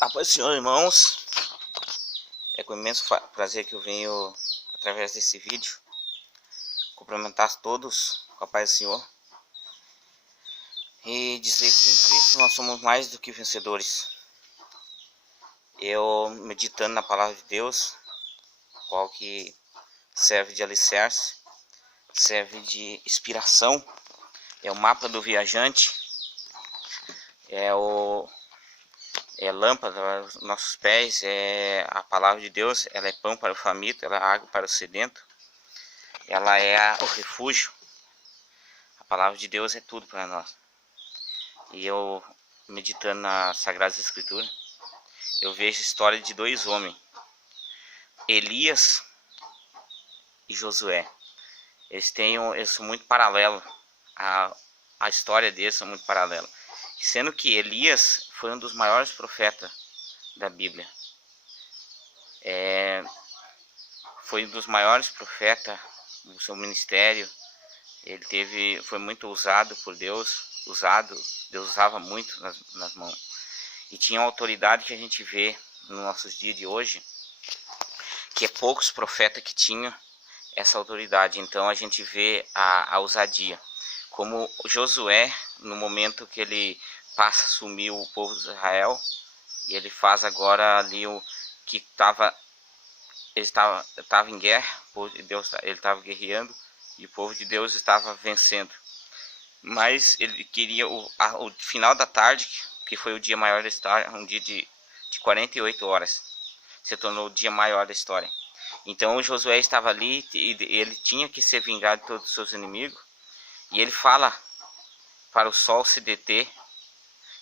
A paz do Senhor, irmãos. É com imenso prazer que eu venho, através desse vídeo, cumprimentar todos com a paz do Senhor e dizer que em Cristo nós somos mais do que vencedores. Eu, meditando na palavra de Deus, qual que serve de alicerce, serve de inspiração, é o mapa do viajante, é lâmpada para os nossos pés, é a palavra de Deus, ela é pão para o faminto, ela é água para o sedento, ela é o refúgio. A palavra de Deus é tudo para nós. E eu, meditando nas Sagradas Escrituras, eu vejo a história de dois homens, Elias e Josué. Eles são muito paralelos, a história deles são muito paralela. Sendo que Elias foi um dos maiores profetas da Bíblia. Foi um dos maiores profetas do seu ministério. Ele foi muito usado por Deus, Deus usava muito nas mãos. E tinha uma autoridade que a gente vê nos nossos dias de hoje, que é poucos profetas que tinham essa autoridade. Então a gente vê a ousadia. Como Josué, no momento que ele passa a assumir o povo de Israel, e ele faz agora ali o que ele estava em guerra, ele estava guerreando, e o povo de Deus estava vencendo. Mas ele queria o final da tarde, que foi o dia maior da história, um dia de 48 horas, se tornou o dia maior da história. Então Josué estava ali e ele tinha que ser vingado de todos os seus inimigos. E ele fala para o sol se deter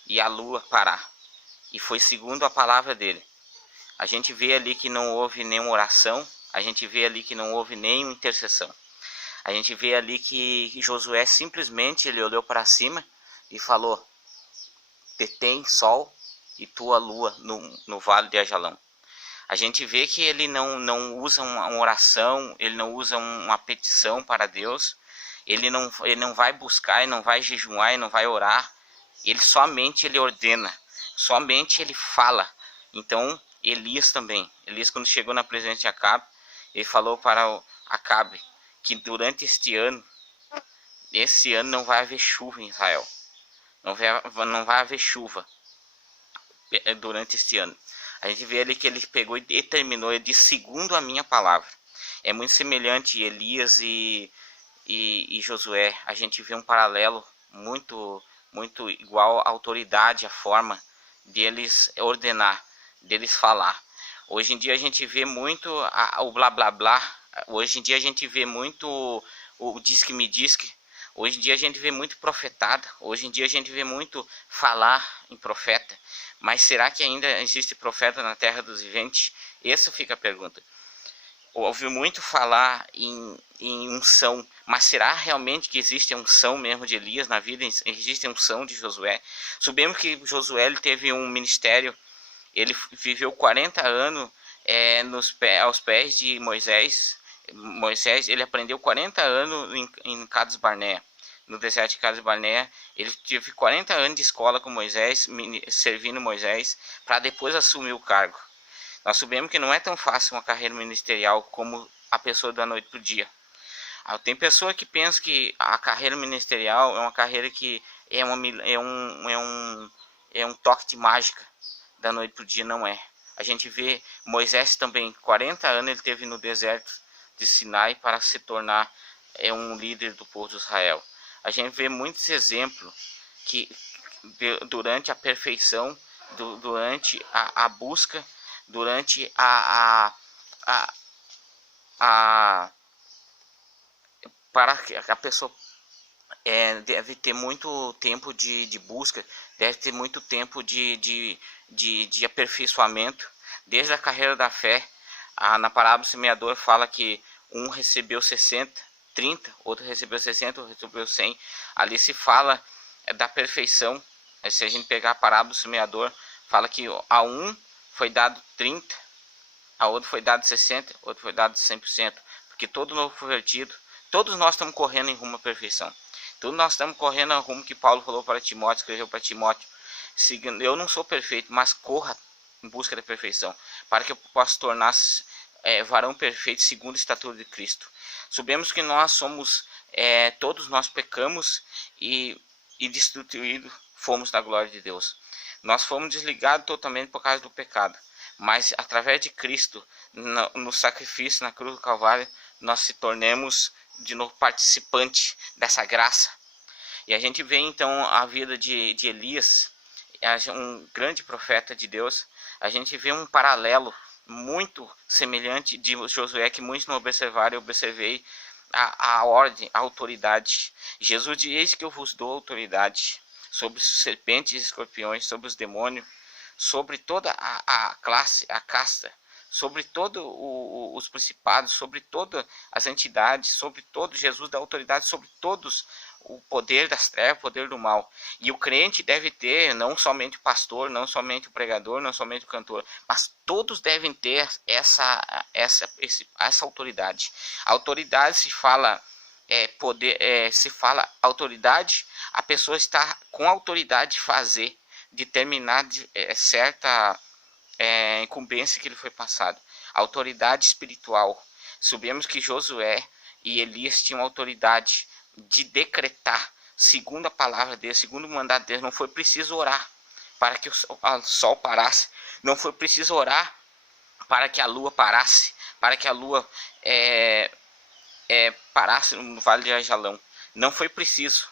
e a lua parar. E foi segundo a palavra dele. A gente vê ali que não houve nenhuma oração, a gente vê ali que não houve nenhuma intercessão. A gente vê ali que Josué simplesmente ele olhou para cima e falou: detém sol e tua lua no vale de Ajalão. A gente vê que ele não usa uma oração, ele não usa uma petição para Deus, ele não vai buscar, ele não vai jejuar, ele não vai orar, ele somente ele ordena, somente ele fala. Então Elias também, Elias quando chegou na presença de Acabe, ele falou para Acabe que durante esse ano não vai haver chuva em Israel, não vai haver chuva durante este ano. A gente vê ali que ele pegou e determinou, ele disse segundo a minha palavra. É muito semelhante Elias e Josué. A gente vê um paralelo muito igual à autoridade, a forma deles ordenar, deles falar. Hoje em dia a gente vê muito o blá blá blá. Hoje em dia a gente vê muito o diz que me diz que. Hoje em dia a gente vê muito profetada. Hoje em dia a gente vê muito falar em profeta. Mas será que ainda existe profeta na terra dos viventes? Essa fica a pergunta. Ouvi muito falar em unção, mas será realmente que existe a unção mesmo de Elias na vida? Existe a unção de Josué? Sabemos que Josué ele teve um ministério, ele viveu 40 anos aos pés de Moisés. Moisés ele aprendeu 40 anos em Cades Barnea. No deserto de Cades Barnea, ele teve 40 anos de escola com Moisés, servindo Moisés, para depois assumir o cargo. Nós sabemos que não é tão fácil uma carreira ministerial como a pessoa da noite para o dia. Tem pessoa que pensa que a carreira ministerial é uma carreira que é um toque de mágica da noite para o dia. Não é. A gente vê Moisés também, 40 anos ele teve no deserto de Sinai para se tornar um líder do povo de Israel. A gente vê muitos exemplos que durante a perfeição, durante a busca, durante para que a pessoa deve ter muito tempo de busca, deve ter muito tempo de aperfeiçoamento, desde a carreira da fé. Na parábola do semeador fala que um recebeu 60, 30, outro recebeu 60, outro recebeu 100. Ali se fala da perfeição. Se a gente pegar a parábola do semeador, fala que a um foi dado 30, a outro foi dado 60, outro foi dado 100%. Porque todo novo convertido, todos nós estamos correndo em rumo à perfeição. Todos nós estamos correndo em rumo que Paulo falou para Timóteo, escreveu para Timóteo. Eu não sou perfeito, mas corra em busca da perfeição, para que eu possa tornar varão perfeito segundo a estatura de Cristo. Sabemos que nós somos, todos nós pecamos e destituídos fomos da glória de Deus. Nós fomos desligados totalmente por causa do pecado, mas através de Cristo, no sacrifício na cruz do Calvário, nós se tornamos de novo participante dessa graça. E a gente vê então a vida de Elias, um grande profeta de Deus. A gente vê um paralelo muito semelhante de Josué, que muitos não observaram. Eu observei a ordem, a autoridade. Jesus diz: eis que eu vos dou autoridade sobre serpentes e escorpiões, sobre os demônios, sobre toda a classe, a casta, sobre todos os principados, sobre todas as entidades, sobre todo. Jesus dá autoridade sobre todos, o poder das trevas, o poder do mal. E o crente deve ter, não somente o pastor, não somente o pregador, não somente o cantor, mas todos devem ter essa autoridade. A autoridade se fala poder, se fala autoridade, a pessoa está com autoridade de fazer, de terminar certa incumbência que lhe foi passada. Autoridade espiritual. Sabemos que Josué e Elias tinham autoridade de decretar, segundo a palavra dele, segundo o mandato dele. Não foi preciso orar para que o sol parasse, não foi preciso orar para que a lua parasse, para que a lua parasse no vale de Ajalão. Não foi preciso.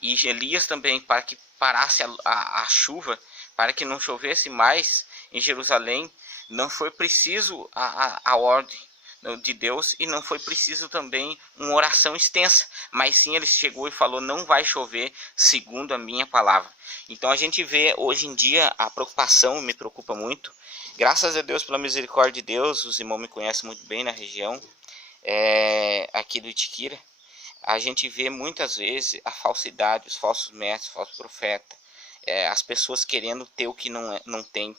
E Elias também, para que parasse a chuva, para que não chovesse mais em Jerusalém, não foi preciso a ordem de Deus, e não foi preciso também uma oração extensa, mas sim ele chegou e falou: não vai chover segundo a minha palavra. Então a gente vê hoje em dia a preocupação, me preocupa muito. Graças a Deus, pela misericórdia de Deus, os irmãos me conhecem muito bem na região aqui do Itiquira. A gente vê muitas vezes a falsidade, os falsos mestres, falsos profetas, as pessoas querendo ter o que não tem,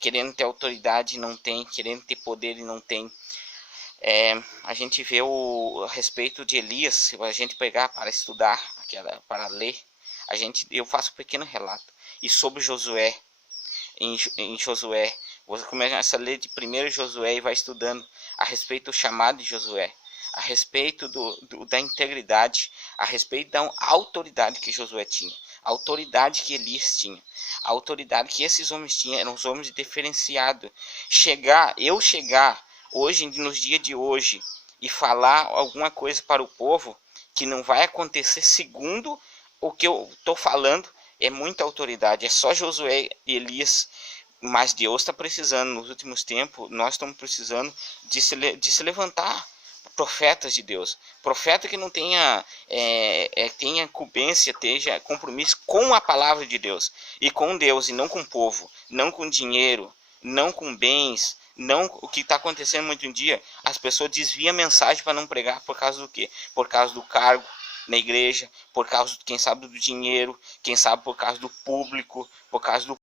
querendo ter autoridade e não tem, querendo ter poder e não tem. A gente vê a respeito de Elias, se a gente pegar para estudar, para ler, eu faço um pequeno relato. E sobre Josué, em Josué, você começa a ler de 1 Josué e vai estudando a respeito do chamado de Josué, a respeito da integridade, a respeito da autoridade que Josué tinha, a autoridade que Elias tinha, a autoridade que esses homens tinham. Eram os homens diferenciados. Chegar hoje, nos dias de hoje, e falar alguma coisa para o povo que não vai acontecer segundo o que eu estou falando, é muita autoridade. É só Josué e Elias, mas Deus está precisando, nos últimos tempos, nós estamos precisando de se levantar profetas de Deus, profeta que não tenha incumbência, tenha compromisso com a palavra de Deus, e com Deus, e não com o povo, não com dinheiro, não com bens. Não, o que está acontecendo muito em dia, as pessoas desviam a mensagem para não pregar. Por causa do quê? Por causa do cargo na igreja, por causa, quem sabe, do dinheiro, quem sabe por causa do público, por causa do